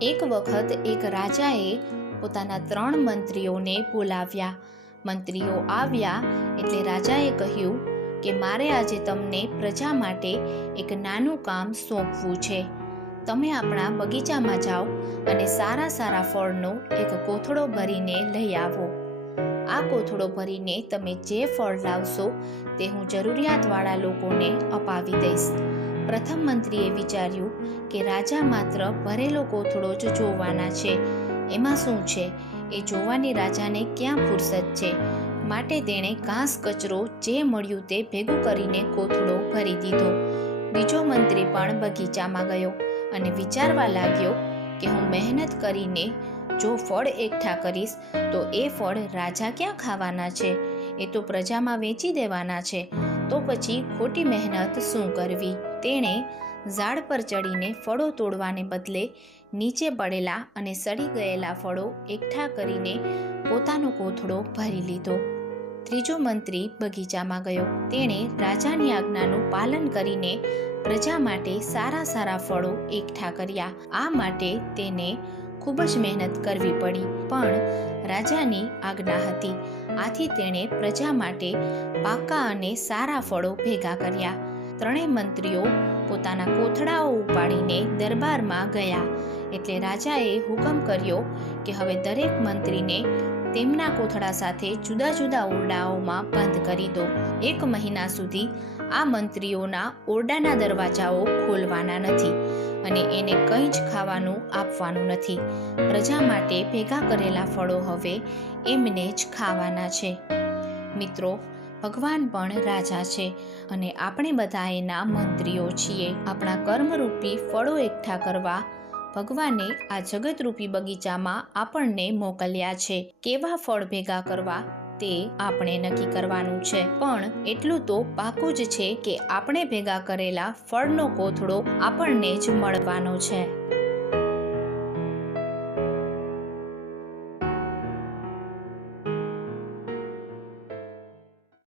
એક વખત એક રાજાએ પોતાના ત્રણ મંત્રીઓને બોલાવ્યા. મંત્રીઓ આવ્યા એટલે રાજાએ કહ્યું કે મારે આજે તમને પ્રજા માટે એક નાનું કામ સોંપવું છે. તમે આપણા બગીચામાં જાઓ અને સારા સારા ફળનો એક કોથળો ભરીને લઈ આવો. આ કોથળો ભરીને તમે જે ફળ લાવશો તે હું જરૂરિયાતવાળા લોકોને અપાવી દઈશ. પ્રથમ મંત્રીએ વિચાર્યું કે રાજા માત્ર ભરેલો કોથળો જ જોવાના છે. એમાં શું છે? એ જોવાની રાજાને ક્યાં ફુરસદ છે? માટે તેણે ઘાસ કચરો જે મળ્યું તે ભેગું કરીને કોથળો ભરી દીધો. બીજો મંત્રી પણ બગીચામાં ગયો અને વિચારવા લાગ્યો કે હું મહેનત કરીને જો ફળ એકઠા કરીશ, તો એ ફળ રાજા ક્યાં ખાવાના છે? એ તો પ્રજામાં વેચી દેવાના છે. તો પછી ખોટી મહેનત શું કરવી? તેણે ઝાડ પર ચડીને ફળો તોડવાને બદલે નીચે પડેલા અને સડી ગયેલા ફળો એકઠા કરીને પોતાનો કોથળો ભરી લીધો. ત્રીજો મંત્રી બગીચામાં ગયો. તેણે રાજાની આજ્ઞાનું પાલન કરીને પ્રજા માટે સારા સારા ફળો એકઠા કર્યા. આ માટે તેને ખૂબ જ મહેનત કરવી પડી, પણ રાજાની આજ્ઞા હતી. આથી તેણે પ્રજા માટે પાકા અને સારા ફળો ભેગા કર્યા. ત્રણેય મંત્રીઓ પોતાના કોથળાઓ ઉપાડીને દરબારમાં ગયા. એટલે રાજાએ હુકમ કર્યો કે હવે દરેક મંત્રીને તેમના કોથળા સાથે જુદા જુદા ઓરડાઓમાં બંધ કરી દો. એક મહિના સુધી આ મંત્રીઓના ઓરડાના દરવાજાઓ ખોલવાના નથી અને એને કંઈ જ ખાવાનું આપવાનું નથી. પ્રજા માટે ભેગા કરેલા ફળો હવે એમને જ ખાવાના છે. મિત્રો ભગવાન પણ રાજા છે અને આપણે બધા એના મંત્રીઓ છીએ. આપણા કર્મરૂપી ફળો એકઠા કરવા ભગવાને આ જગતરૂપી બગીચામાં આપણને મોકલ્યા છે. કેવા ફળ ભેગા કરવા તે આપણે નક્કી કરવાનું છે. પણ એટલું તો પાકું જ છે કે આપણે ભેગા કરેલા ફળનો કોથળો આપણને જ મળવાનો છે.